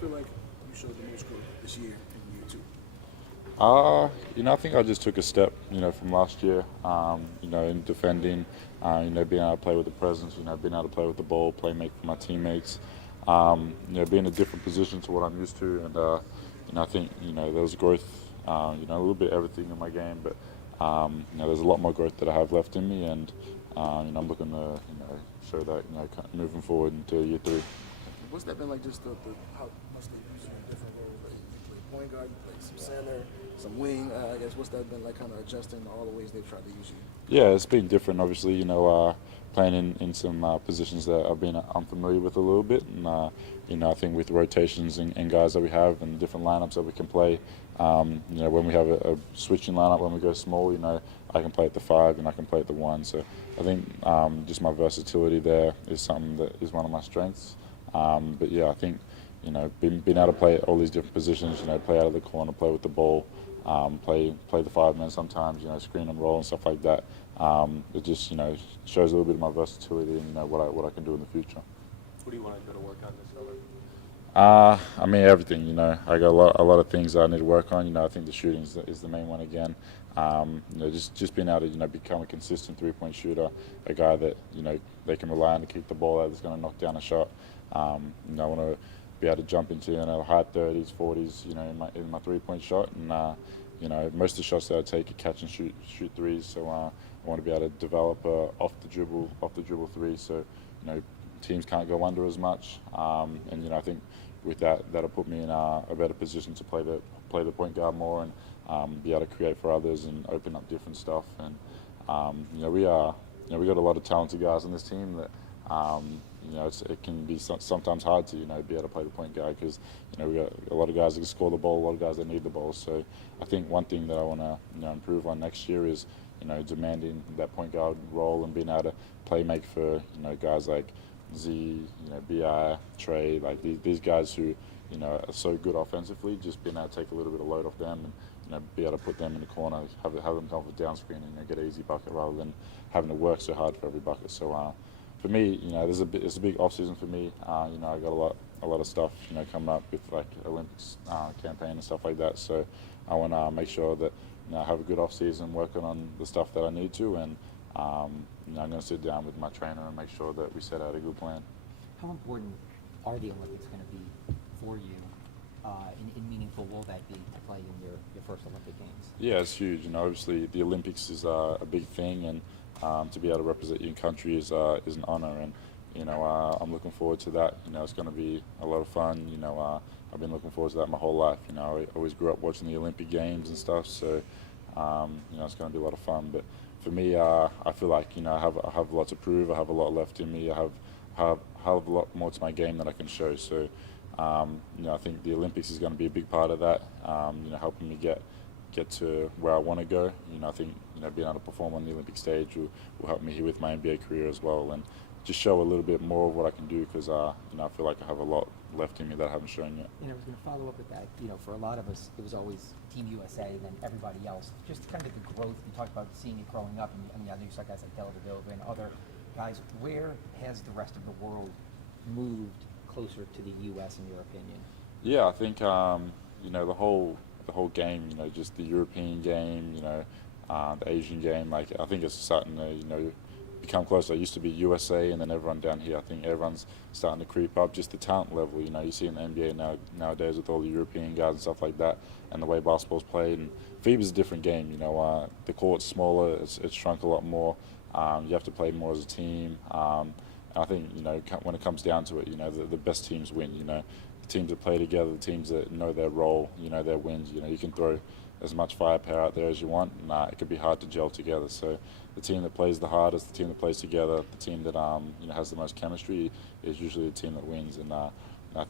feel like you showed the most growth this year in year two? I think I just took a step, from last year, in defending, being able to play with the presence, being able to play with the ball, play make for my teammates, being in a different position to what I'm used to, and I think, there was growth, a little bit everything in my game, but, there's a lot more growth that I have left in me, and, I'm looking to, show that, moving forward into year three. What's that been like? Just how much they use you in different roles? Like you play point guard, you play some center, some wing. I guess what's that been like? Kind of adjusting to all the ways they've tried to use you. Yeah, it's been different, obviously, playing in some positions that I've been unfamiliar with a little bit, and I think with rotations and guys that we have and different lineups that we can play, when we have a switching lineup, when we go small, I can play at the 5 and I can play at the 1. So I think just my versatility there is something that is one of my strengths. But yeah, I think being able to play all these different positions, play out of the corner, play with the ball, play the 5-man sometimes, screen and roll and stuff like that. It just shows a little bit of my versatility and what I can do in the future. What do you want to go to work on this summer? I mean everything. I got a lot of things that I need to work on. I think the shooting is the main one again. Just being able to become a consistent 3-point shooter, a guy that they can rely on to kick the ball out that's going to knock down a shot. I want to be able to jump into high 30s, 40s, in my 3-point shot, and most of the shots that I take are catch and shoot threes. So I want to be able to develop off the dribble three. So teams can't go under as much, and I think with that'll put me in a better position to play the point guard more and be able to create for others and open up different stuff. And we got a lot of talented guys on this team that. It can be sometimes hard to be able to play the point guard because we got a lot of guys that can score the ball, a lot of guys that need the ball. So I think one thing that I want to improve on next year is demanding that point guard role and being able to play make for guys like Z, Bi, Trey, like these guys who are so good offensively. Just being able to take a little bit of load off them and be able to put them in the corner, have them come for down screen and get an easy bucket rather than having to work so hard for every bucket. So. For me, it's a big off season for me. I got a lot of stuff, coming up with like Olympics campaign and stuff like that. So I want to make sure that I have a good off season, working on the stuff that I need to, and I'm going to sit down with my trainer and make sure that we set out a good plan. How important are the Olympics going to be for you? In meaningful will that be to play in your first Olympic Games? Yeah, it's huge. Obviously the Olympics is a big thing, and to be able to represent your country is an honor, and I'm looking forward to that. It's going to be a lot of fun. I've been looking forward to that my whole life. I always grew up watching the Olympic Games and stuff, so it's going to be a lot of fun. But for me, I feel like I have a lot to prove. I have a lot left in me. I have a lot more to my game that I can show. So I think the Olympics is going to be a big part of that. Helping me get to where I want to go. I think being able to perform on the Olympic stage will help me here with my NBA career as well, and just show a little bit more of what I can do because I feel like I have a lot left in me that I haven't shown yet. I was going to follow up with that. For a lot of us, it was always Team USA and then everybody else. Just kind of the growth. You talked about seeing it growing up, and I know you saw guys like Della Vedova and other guys. Where has the rest of the world moved closer to the U.S. in your opinion? Yeah, I think the whole game, just the European game, the Asian game. Like I think it's starting to become closer. It used to be USA and then everyone down here. I think everyone's starting to creep up. Just the talent level, you see in the NBA nowadays with all the European guys and stuff like that, and the way basketball's played. And FIBA's a different game. The court's smaller. It's shrunk a lot more. You have to play more as a team. And I think when it comes down to it, the best teams win. The teams that play together, the teams that know their role, their wins. You can throw as much firepower out there as you want, and it could be hard to gel together. So the team that plays the hardest, the team that plays together, the team that has the most chemistry is usually the team that wins. And I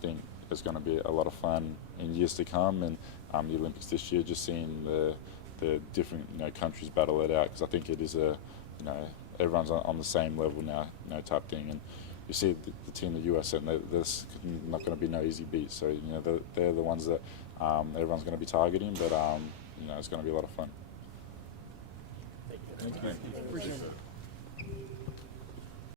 think it's going to be a lot of fun in years to come. And the Olympics this year, just seeing the different countries battle it out, because I think it is everyone's on the same level now, type thing. And you see the team, the US, and there's not going to be no easy beats. So they're the ones that everyone's going to be targeting, but it's going to be a lot of fun. Thank you. Appreciate it.